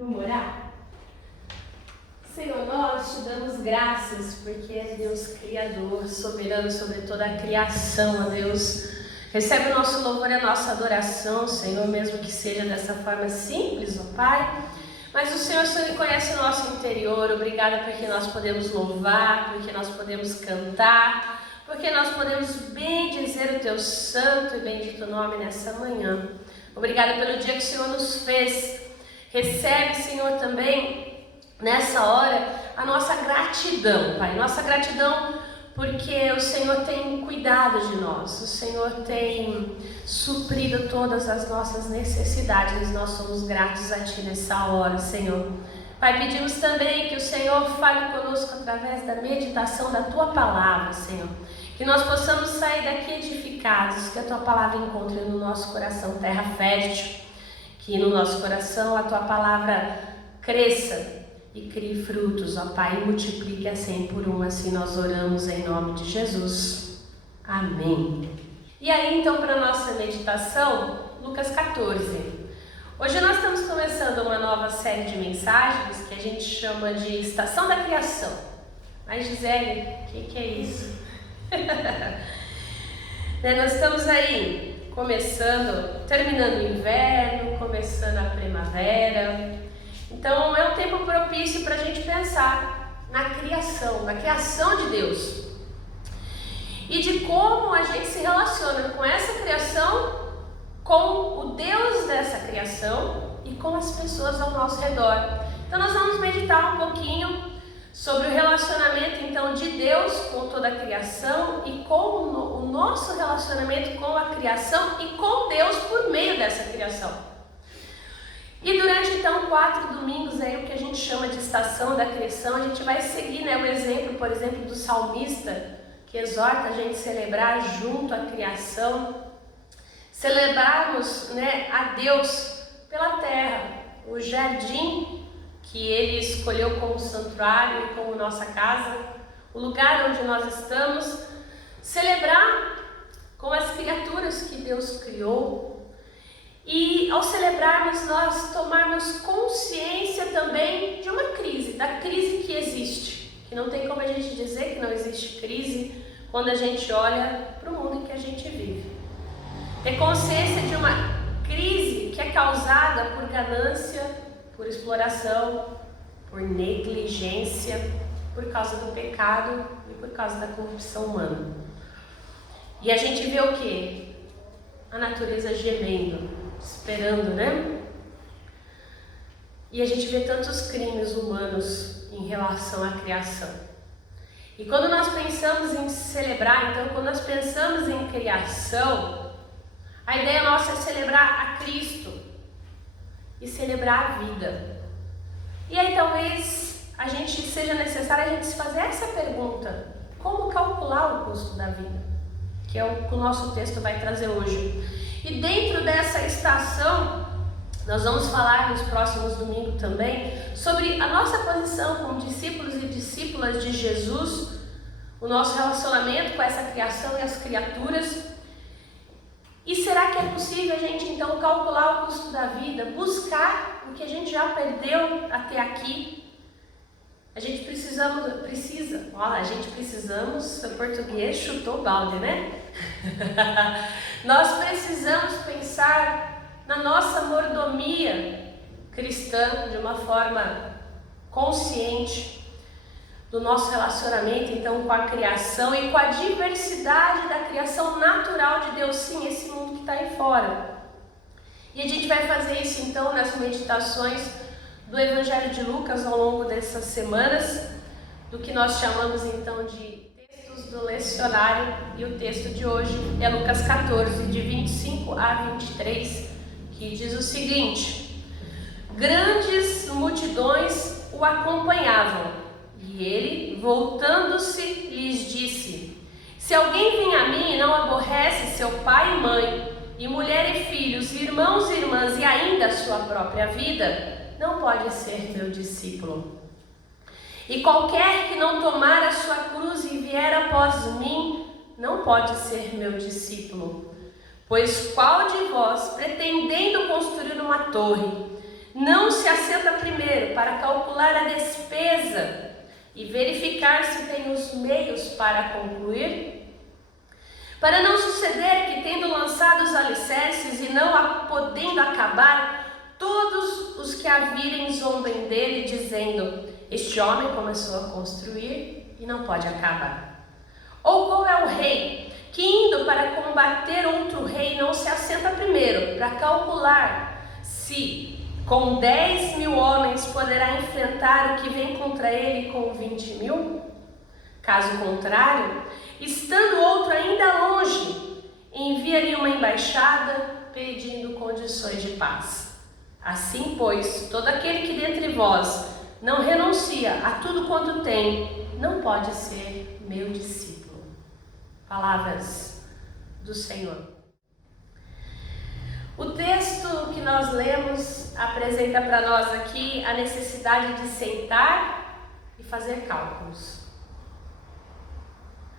Vamos orar? Senhor, nós te damos graças porque é Deus Criador, soberano sobre toda a criação, ó Deus. Recebe o nosso louvor e a nossa adoração, Senhor, mesmo que seja dessa forma simples, ó Pai. Mas o Senhor conhece o nosso interior. Obrigada porque nós podemos louvar, porque nós podemos cantar, porque nós podemos bem dizer o Teu santo e bendito nome nessa manhã. Obrigada pelo dia que o Senhor nos fez. Recebe, Senhor, também nessa hora a nossa gratidão, Pai. Nossa gratidão porque o Senhor tem cuidado de nós. O Senhor tem suprido todas as nossas necessidades. Nós somos gratos a Ti nessa hora, Senhor. Pai, pedimos também que o Senhor fale conosco através da meditação da Tua palavra, Senhor. Que nós possamos sair daqui edificados, que a Tua palavra encontre no nosso coração terra fértil. Que no nosso coração a Tua palavra cresça e crie frutos, ó Pai, e multiplique a 100 por 1. Assim nós oramos em nome de Jesus. Amém. E aí, então, para a nossa meditação, Lucas 14. Hoje nós estamos começando uma nova série de mensagens que a gente chama de Estação da Criação. Mas, Gisele, o que é isso? Nós estamos aí terminando o inverno, começando a primavera. Então é um tempo propício para a gente pensar na criação de Deus. E de como a gente se relaciona com essa criação, com o Deus dessa criação e com as pessoas ao nosso redor. Então nós vamos meditar um pouquinho sobre o relacionamento então de Deus com toda a criação e com o nosso relacionamento com a criação e com Deus por meio dessa criação. E durante então 4 domingos aí o que a gente chama de estação da criação, a gente vai seguir, o exemplo, por exemplo, do salmista que exorta a gente a celebrar junto à criação, celebrarmos, a Deus pela terra, o jardim que Ele escolheu como santuário e como nossa casa, o lugar onde nós estamos, celebrar com as criaturas que Deus criou e ao celebrarmos nós tomarmos consciência também de uma crise, da crise que existe, que não tem como a gente dizer que não existe crise quando a gente olha para o mundo em que a gente vive. Ter consciência de uma crise que é causada por ganância, por exploração, por negligência, por causa do pecado e por causa da corrupção humana. E a gente vê o quê? A natureza gemendo, esperando, E a gente vê tantos crimes humanos em relação à criação. E quando nós pensamos em celebrar, então, quando nós pensamos em criação, a ideia nossa é celebrar a Cristo e celebrar a vida. E aí talvez seja necessário a gente se fazer essa pergunta: como calcular o custo da vida? Que é o que o nosso texto vai trazer hoje. E dentro dessa estação, nós vamos falar nos próximos domingos também sobre a nossa posição como discípulos e discípulas de Jesus, o nosso relacionamento com essa criação e as criaturas. E será que é possível a gente então calcular o custo da vida, buscar o que a gente já perdeu até aqui? A gente precisamos, o português chutou o balde, Nós precisamos pensar na nossa mordomia cristã de uma forma consciente, do nosso relacionamento então com a criação e com a diversidade da criação natural de Deus, sim, esse mundo que está aí fora. E a gente vai fazer isso então nas meditações do Evangelho de Lucas ao longo dessas semanas, do que nós chamamos então de textos do lecionário, e o texto de hoje é Lucas 14, de 25 a 23, que diz o seguinte: grandes multidões o acompanhavam. E ele, voltando-se, lhes disse: se alguém vem a mim e não aborrece seu pai e mãe, e mulher e filhos, irmãos e irmãs, e ainda a sua própria vida, não pode ser meu discípulo. E qualquer que não tomar a sua cruz e vier após mim, não pode ser meu discípulo. Pois qual de vós, pretendendo construir uma torre, não se assenta primeiro para calcular a despesa e verificar se tem os meios para concluir? Para não suceder que, tendo lançado os alicerces e não podendo acabar, todos os que a virem zombem dele, dizendo: este homem começou a construir e não pode acabar. Ou qual é o rei que, indo para combater outro rei, não se assenta primeiro para calcular se com 10.000 homens poderá enfrentar o que vem contra ele com 20.000? Caso contrário, estando outro ainda longe, envia-lhe uma embaixada pedindo condições de paz. Assim, pois, todo aquele que dentre vós não renuncia a tudo quanto tem, não pode ser meu discípulo. Palavras do Senhor. O texto que nós lemos apresenta para nós aqui a necessidade de sentar e fazer cálculos.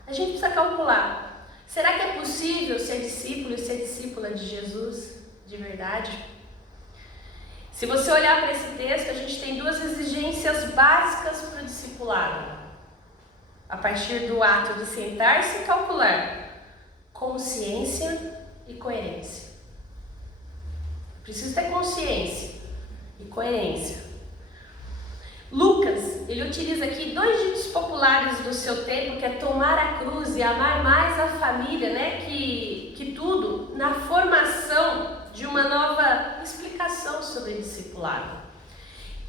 A gente precisa calcular. Será que é possível ser discípulo e ser discípula de Jesus de verdade? Se você olhar para esse texto, a gente tem duas exigências básicas para o discipulado. A partir do ato de sentar-se e calcular: consciência e coerência. Preciso ter consciência e coerência. Lucas, ele utiliza aqui 2 ditos populares do seu tempo, que é tomar a cruz e amar mais a família, que tudo, na formação de uma nova explicação sobre discipulado.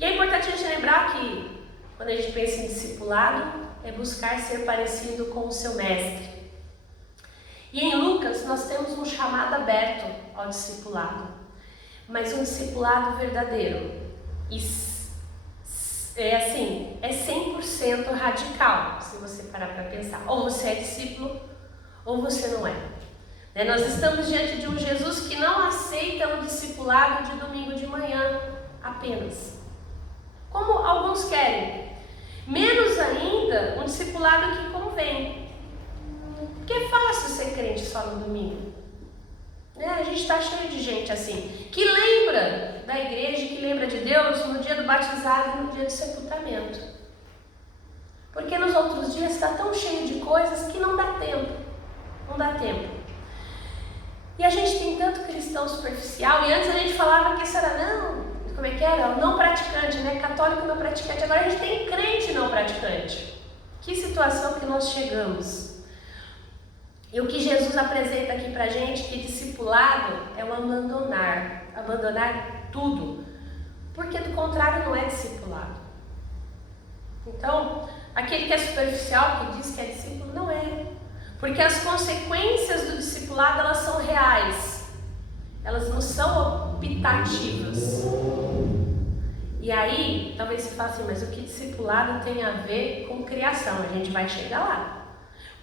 E é importante a gente lembrar que, quando a gente pensa em discipulado, é buscar ser parecido com o seu mestre. E em Lucas, nós temos um chamado aberto ao discipulado, mas um discipulado verdadeiro. É 100% radical, se você parar para pensar. Ou você é discípulo, ou você não é. Nós estamos diante de um Jesus que não aceita um discipulado de domingo de manhã apenas, como alguns querem. Menos ainda um discipulado que convém. Porque é fácil ser crente só no domingo. A gente está cheio de gente assim, que lembra da igreja, que lembra de Deus no dia do batizado e no dia do sepultamento. Porque nos outros dias está tão cheio de coisas que não dá tempo. Não dá tempo. E a gente tem tanto cristão superficial, e antes a gente falava que isso era como é que era? O não praticante, Católico não praticante. Agora a gente tem crente não praticante. Que situação que nós chegamos. E o que Jesus apresenta aqui pra gente, que discipulado é o abandonar tudo, porque do contrário não é discipulado. Então, aquele que é superficial, que diz que é discípulo, não é, porque as consequências do discipulado, elas são reais, elas não são optativas. E aí, talvez você fale assim, mas o que discipulado tem a ver com criação? A gente vai chegar lá.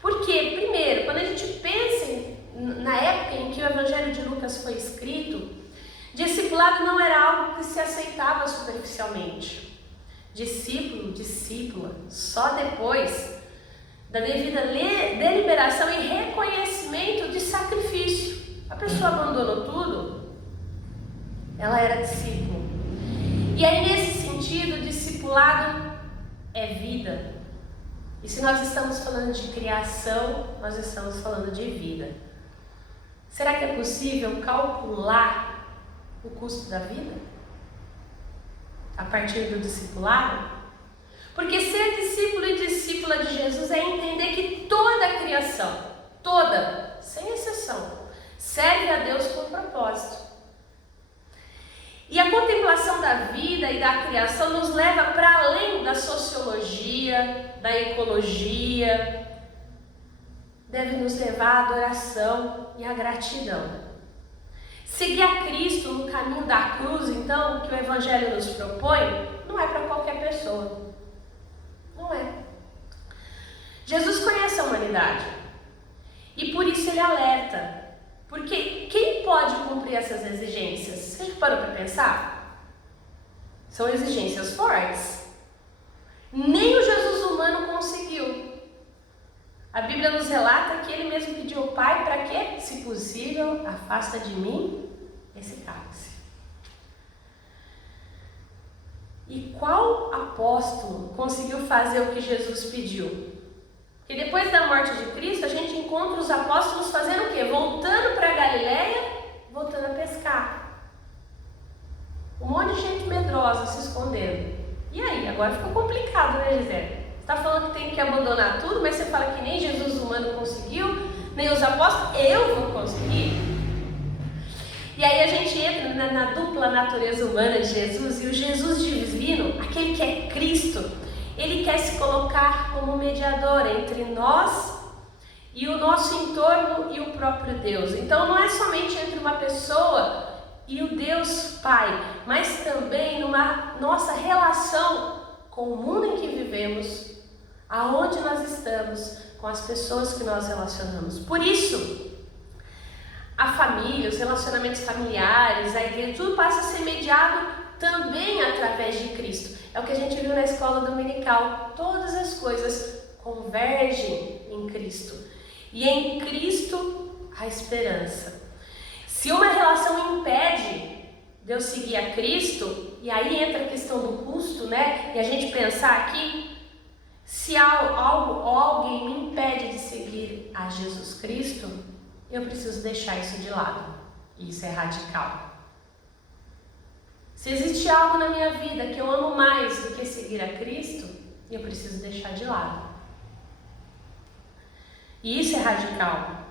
Porque, primeiro, quando a gente pensa na época em que o Evangelho de Lucas foi escrito, discipulado não era algo que se aceitava superficialmente. Discípulo, discípula, só depois da devida deliberação e reconhecimento de sacrifício. A pessoa abandonou tudo, ela era discípulo. E aí, nesse sentido, discipulado é vida. E se nós estamos falando de criação, nós estamos falando de vida. Será que é possível calcular o custo da vida a partir do discipulado? Porque ser discípulo e discípula de Jesus é entender que toda a criação, toda, sem exceção, serve a Deus com propósito. E a contemplação da vida e da criação nos leva para além da sociologia, da ecologia. Deve nos levar à adoração e à gratidão. Seguir a Cristo no caminho da cruz, então, que o Evangelho nos propõe, não é para qualquer pessoa. Não é. Jesus conhece a humanidade e por isso ele alerta. Porque quem pode cumprir essas exigências? Você já parou para pensar? São exigências fortes. Nem o Jesus humano conseguiu. A Bíblia nos relata que ele mesmo pediu ao Pai para que, se possível, afasta de mim esse cálice. E qual apóstolo conseguiu fazer o que Jesus pediu? Porque depois da morte de Cristo, a gente encontra os apóstolos fazendo o quê? Voltando para Galileia, voltando a pescar. Um monte de gente medrosa se escondendo. E aí? Agora ficou complicado, né, Gisele? Você está falando que tem que abandonar tudo, mas você fala que nem Jesus humano conseguiu, nem os apóstolos, eu vou conseguir. E aí a gente entra na dupla natureza humana de Jesus, e o Jesus divino, aquele que é Cristo, ele quer se colocar como mediador entre nós e o nosso entorno e o próprio Deus. Então não é somente entre uma pessoa e o Deus Pai, mas também numa nossa relação com o mundo em que vivemos, aonde nós estamos, com as pessoas que nós relacionamos. Por isso, a família, os relacionamentos familiares, a igreja, tudo passa a ser mediado também através de Cristo. É o que a gente viu na escola dominical. Todas as coisas convergem em Cristo. E em Cristo a esperança. Se uma relação impede de eu seguir a Cristo, e aí entra a questão do custo, né? E a gente pensar aqui, se algo ou alguém me impede de seguir a Jesus Cristo, eu preciso deixar isso de lado. E isso é radical. Se existe algo na minha vida que eu amo mais do que seguir a Cristo, eu preciso deixar de lado. E isso é radical.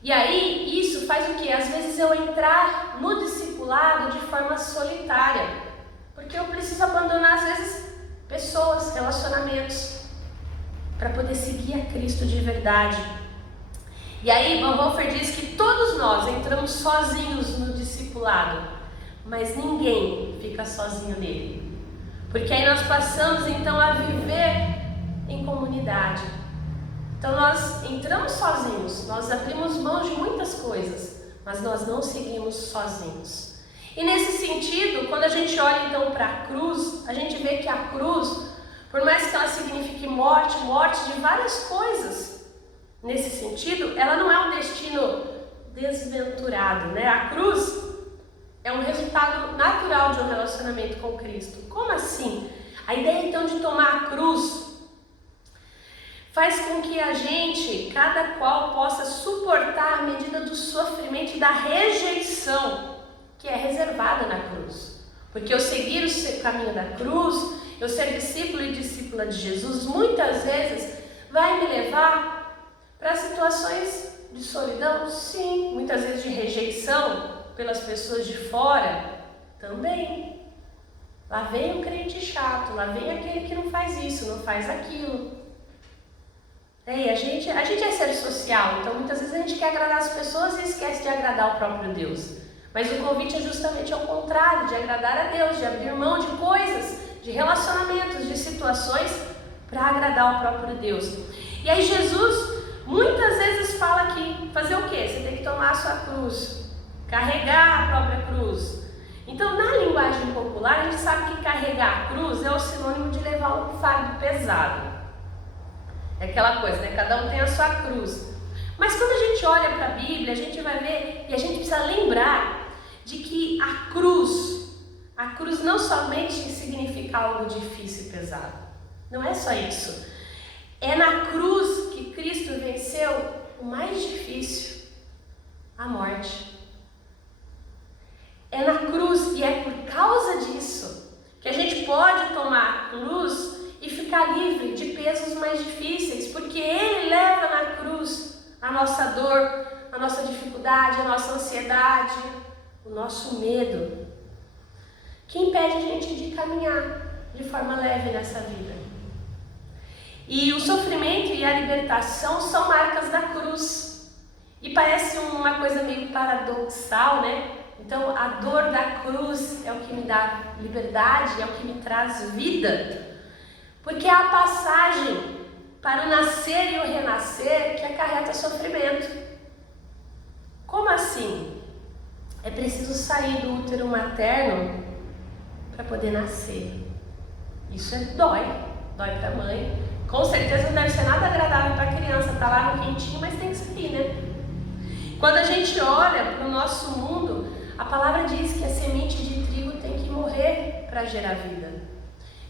E aí, isso faz o quê? Às vezes eu entrar no discipulado de forma solitária. Porque eu preciso abandonar, às vezes, pessoas, relacionamentos, para poder seguir a Cristo de verdade. E aí, Bonhoeffer diz que todos nós entramos sozinhos no discipulado, mas ninguém fica sozinho nele. Porque aí nós passamos então a viver em comunidade. Então nós entramos sozinhos, nós abrimos mão de muitas coisas, mas nós não seguimos sozinhos. E nesse sentido, quando a gente olha então para a cruz, a gente vê que a cruz, por mais que ela signifique morte de várias coisas, nesse sentido, ela não é um destino desventurado, né? A cruz é um resultado natural de um relacionamento com Cristo. Como assim? A ideia então de tomar a cruz faz com que a gente, cada qual, possa suportar a medida do sofrimento e da rejeição que é reservada na cruz. Porque eu seguir o caminho da cruz, eu ser discípulo e discípula de Jesus, muitas vezes vai me levar para situações de solidão, sim, muitas vezes de rejeição pelas pessoas de fora, também. Lá vem o crente chato, lá vem aquele que não faz isso, não faz aquilo. E a gente é ser social, então muitas vezes a gente quer agradar as pessoas e esquece de agradar o próprio Deus. Mas o convite é justamente ao contrário, de agradar a Deus, de abrir mão de coisas, de relacionamentos, de situações para agradar o próprio Deus. E aí Jesus muitas vezes fala que fazer o quê? Você tem que tomar a sua cruz, carregar a própria cruz. Então, na linguagem popular, a gente sabe que carregar a cruz é o sinônimo de levar um fardo pesado. É aquela coisa, né? Cada um tem a sua cruz. Mas quando a gente olha para a Bíblia, a gente vai ver e a gente precisa lembrar de que a cruz não somente significa algo difícil e pesado. Não é só isso. É na cruz que Cristo venceu o mais difícil, a morte. É na cruz e é por causa disso que a gente pode tomar a cruz e ficar livre de pesos mais difíceis, porque Ele leva na cruz a nossa dor, a nossa dificuldade, a nossa ansiedade, o nosso medo, que impede a gente de caminhar de forma leve nessa vida. E o sofrimento e a libertação são marcas da cruz. E parece uma coisa meio paradoxal, né? Então a dor da cruz é o que me dá liberdade, é o que me traz vida. Porque é a passagem para o nascer e o renascer que acarreta sofrimento. Como assim? É preciso sair do útero materno para poder nascer. Isso dói para a mãe. Com certeza não deve ser nada agradável para a criança, tá lá no quentinho, mas tem que sair, né? Quando a gente olha para o nosso mundo, a palavra diz que a semente de trigo tem que morrer para gerar vida.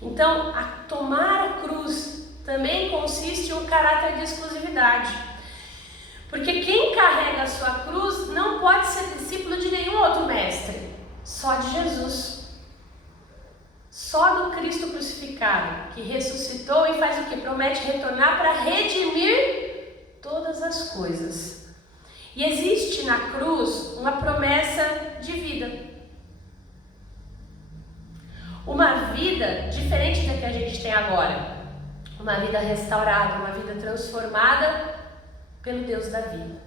Então, a tomar a cruz também consiste em um caráter de exclusividade. Porque quem carrega a sua cruz não pode ser discípulo de nenhum outro mestre, só de Jesus. Só do Cristo crucificado, que ressuscitou e faz o que? Promete retornar para redimir todas as coisas. E existe na cruz uma promessa de vida. Uma vida diferente da que a gente tem agora. Uma vida restaurada, uma vida transformada pelo Deus da vida,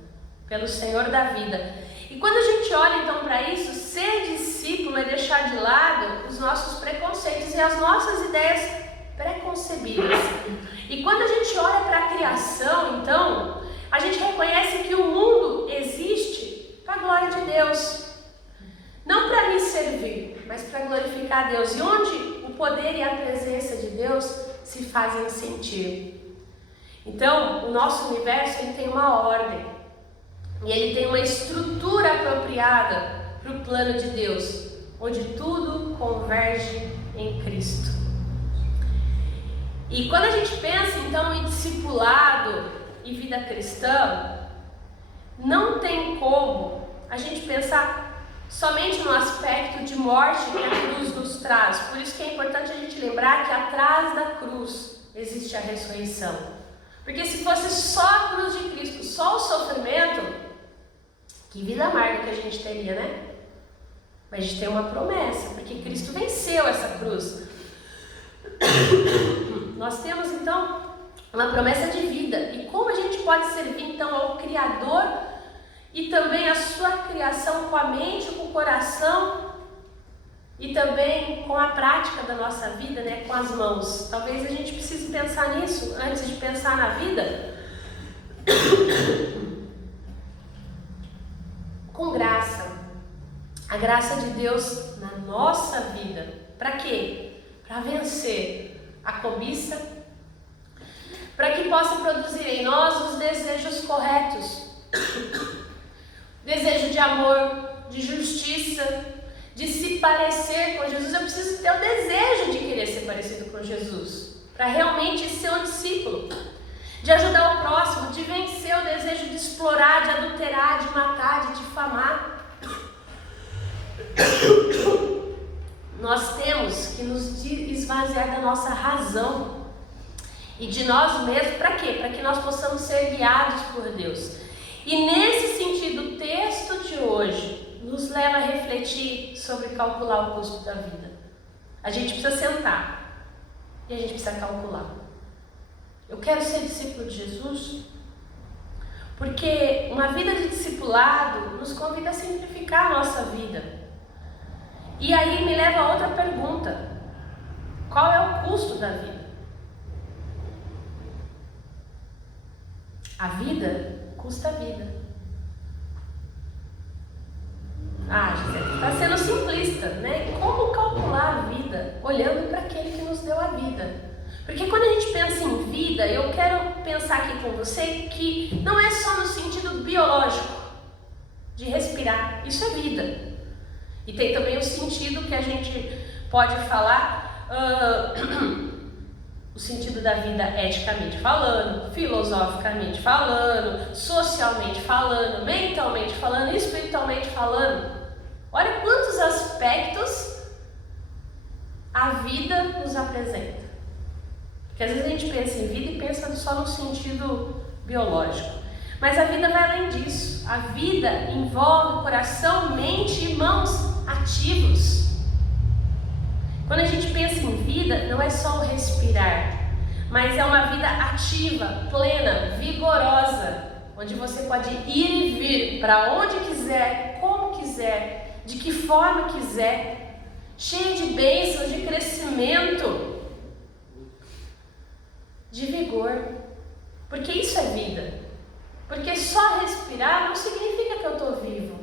pelo Senhor da vida. E quando a gente olha então para isso, ser discípulo é deixar de lado os nossos preconceitos e as nossas ideias preconcebidas. E quando a gente olha para a criação, então, a gente reconhece que o mundo existe para a glória de Deus. Não para me servir, mas para glorificar a Deus. E onde o poder e a presença de Deus se fazem sentir. Então, o nosso universo ele tem uma ordem. E ele tem uma estrutura apropriada para o plano de Deus, onde tudo converge em Cristo. E quando a gente pensa então em discipulado e vida cristã, não tem como a gente pensar somente no aspecto de morte que a cruz nos traz. Por isso que é importante a gente lembrar que atrás da cruz existe a ressurreição. Porque se fosse só a cruz de Cristo, só o sofrimento, que vida amarga que a gente teria, né? Mas a gente tem uma promessa, porque Cristo venceu essa cruz. Nós temos então uma promessa de vida. E como a gente pode servir então ao Criador e também a sua criação com a mente, com o coração e também com a prática da nossa vida, né? Com as mãos. Talvez a gente precise pensar nisso antes de pensar na vida. Com graça. A graça de Deus na nossa vida. Para quê? Para vencer a cobiça, para que possa produzir em nós os desejos corretos. Desejo de amor, de justiça, de se parecer com Jesus. Eu preciso ter o desejo de querer ser parecido com Jesus, para realmente ser um discípulo. De ajudar o próximo, de vencer o desejo de explorar, de adulterar, de matar, de difamar. Nós temos que nos esvaziar da nossa razão e de nós mesmos. Para quê? Para que nós possamos ser guiados por Deus. E nesse sentido, o texto de hoje nos leva a refletir sobre calcular o custo da vida. A gente precisa sentar e a gente precisa calcular. Eu quero ser discípulo de Jesus? Porque uma vida de discipulado nos convida a simplificar a nossa vida. E aí me leva a outra pergunta. Qual é o custo da vida? A vida custa a vida. Gisele, está sendo simplista, né? Como calcular a vida olhando para aquele que nos deu a vida? Porque quando a gente pensa em vida, eu quero pensar aqui com você que não é só no sentido biológico, de respirar, isso é vida. E tem também o sentido que a gente pode falar, o sentido da vida eticamente falando, filosoficamente falando, socialmente falando, mentalmente falando, espiritualmente falando. Olha quantos aspectos a vida nos apresenta. Porque às vezes a gente pensa em vida e pensa só no sentido biológico. Mas a vida vai além disso. A vida envolve coração, mente e mãos ativos. Quando a gente pensa em vida, não é só o respirar, mas é uma vida ativa, plena, vigorosa, onde você pode ir e vir para onde quiser, como quiser, de que forma quiser, cheio de bênçãos, de crescimento, de vigor, porque isso é vida. Porque só respirar não significa que eu estou vivo.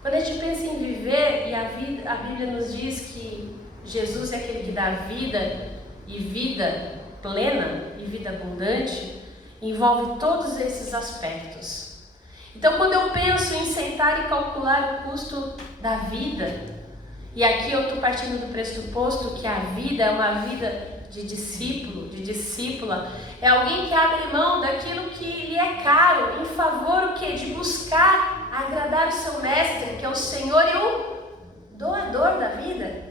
Quando a gente pensa em viver, e a Bíblia nos diz que Jesus é aquele que dá vida, e vida plena, e vida abundante, envolve todos esses aspectos. Então, quando eu penso em sentar e calcular o custo da vida, E aqui eu estou partindo do pressuposto que a vida é uma vida de discípulo, de discípula. É alguém que abre mão daquilo que lhe é caro, em favor o quê? De buscar agradar o seu mestre, que é o Senhor e o doador da vida.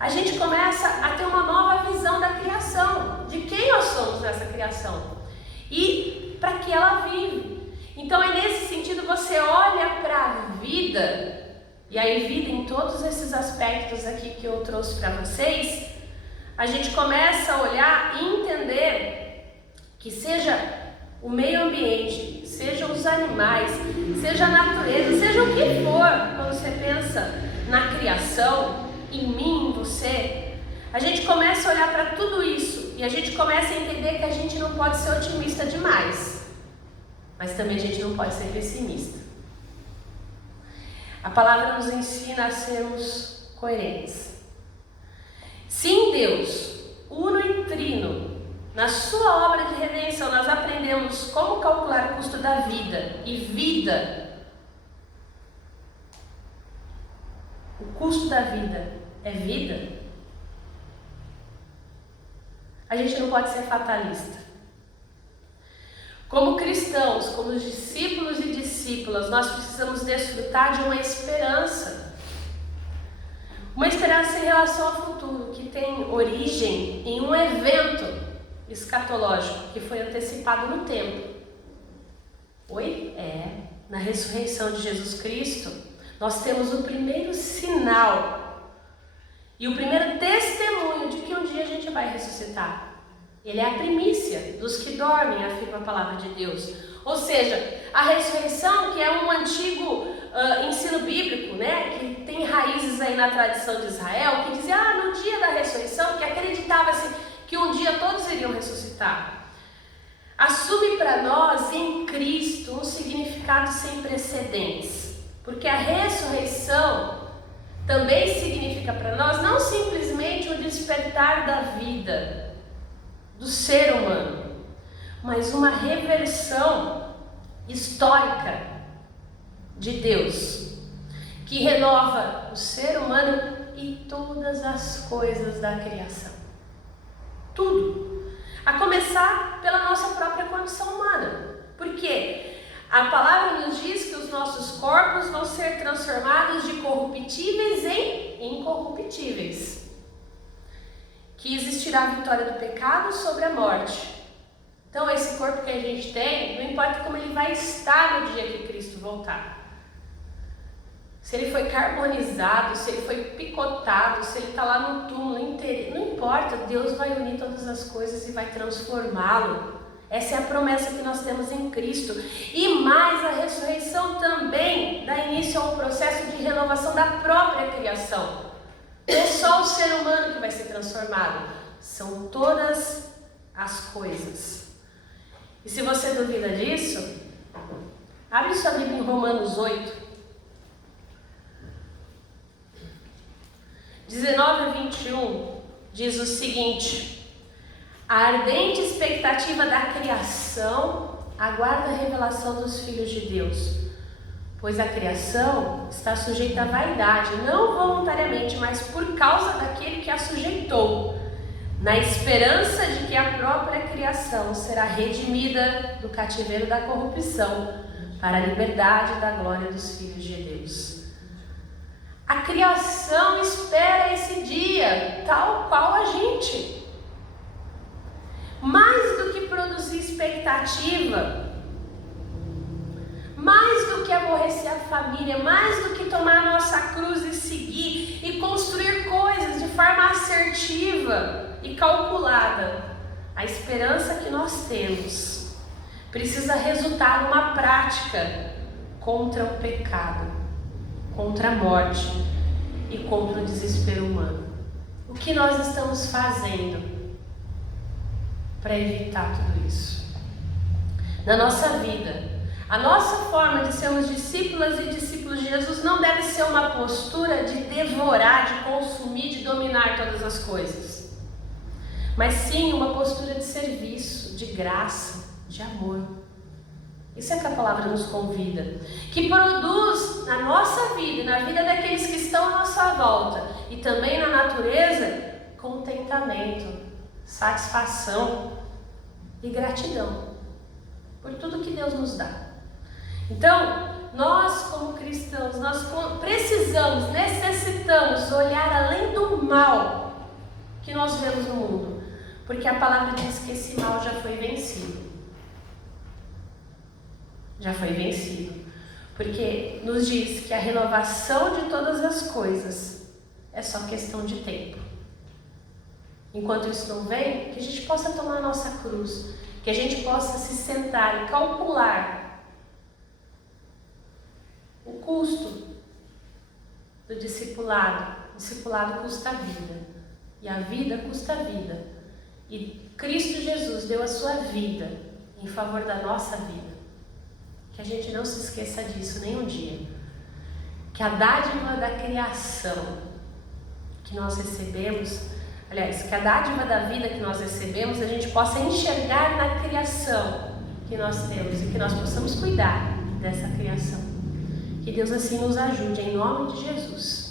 A gente começa a ter uma nova visão da criação, de quem nós somos nessa criação e para que ela vive. Então é nesse sentido, você olha para a vida, e aí vida em todos esses aspectos aqui que eu trouxe para vocês, a gente começa a olhar e entender que seja o meio ambiente, sejam os animais, seja a natureza, seja o que for, quando você pensa na criação, em mim, em você, a gente começa a olhar para tudo isso e a gente começa a entender que a gente não pode ser otimista demais, mas também a gente não pode ser pessimista. A palavra nos ensina a sermos coerentes. Se em Deus, uno e trino, na sua obra de redenção, nós aprendemos como calcular o custo da vida, e vida, o custo da vida é vida, a gente não pode ser fatalista. Como cristãos, como discípulos e discípulas, nós precisamos desfrutar de uma esperança em relação ao futuro, que tem origem em um evento escatológico que foi antecipado no tempo. Na ressurreição de Jesus Cristo, nós temos o primeiro sinal e o primeiro testemunho de que um dia a gente vai ressuscitar. Ele é a primícia dos que dormem, afirma a palavra de Deus. Ou seja, a ressurreição, que é um antigo ensino bíblico, né, que tem raízes aí na tradição de Israel, que dizia, no dia da ressurreição, que acreditava-se que um dia todos iriam ressuscitar. Assume para nós, em Cristo, um significado sem precedentes. Porque a ressurreição também significa para nós não simplesmente o despertar da vida do ser humano, mas uma reversão histórica de Deus, que renova o ser humano e todas as coisas da criação. Tudo. A começar pela nossa própria condição humana. Por quê? A palavra nos diz que os nossos corpos vão ser transformados de corruptíveis em incorruptíveis. Que existirá a vitória do pecado sobre a morte. Então esse corpo que a gente tem, não importa como ele vai estar no dia que Cristo voltar. Se ele foi carbonizado, se ele foi picotado, se ele está lá no túmulo inteiro, não importa, Deus vai unir todas as coisas e vai transformá-lo. Essa é a promessa que nós temos em Cristo. E mais, a ressurreição também dá início a um processo de renovação da própria criação. Não é só o ser humano que vai ser transformado, são todas as coisas. E se você duvida disso, abre sua Bíblia em Romanos 8. 19 a 21 diz o seguinte: a ardente expectativa da criação aguarda a revelação dos filhos de Deus, pois a criação está sujeita à vaidade, não voluntariamente, mas por causa daquele que a sujeitou, na esperança de que a própria criação será redimida do cativeiro da corrupção para a liberdade da glória dos filhos de Deus. A criação espera esse dia, tal qual a gente. Mais do que produzir expectativa, mais do que aborrecer a família, mais do que tomar a nossa cruz e seguir e construir coisas de forma assertiva e calculada, a esperança que nós temos precisa resultar numa prática contra o pecado, contra a morte e contra o desespero humano. O que nós estamos fazendo para evitar tudo isso? Na nossa vida, a nossa forma de sermos discípulas e discípulos de Jesus não deve ser uma postura de devorar, de consumir, de dominar todas as coisas, mas sim uma postura de serviço, de graça, de amor. Isso é que a palavra nos convida, que produz na nossa vida e na vida daqueles que estão à nossa volta e também na natureza contentamento, satisfação e gratidão por tudo que Deus nos dá. Então, nós como cristãos, nós precisamos, necessitamos olhar além do mal que nós vemos no mundo, porque a palavra diz que esse mal já foi vencido. Já foi vencido. Porque nos diz que a renovação de todas as coisas é só questão de tempo. Enquanto isso não vem, que a gente possa tomar a nossa cruz, que a gente possa se sentar e calcular o custo do discipulado. O discipulado custa a vida, e a vida custa a vida. E Cristo Jesus deu a sua vida em favor da nossa vida. Que a gente não se esqueça disso nem um dia. Que a dádiva da criação que nós recebemos, aliás, que a dádiva da vida que nós recebemos, a gente possa enxergar na criação que nós temos e que nós possamos cuidar dessa criação. Que Deus assim nos ajude, em nome de Jesus.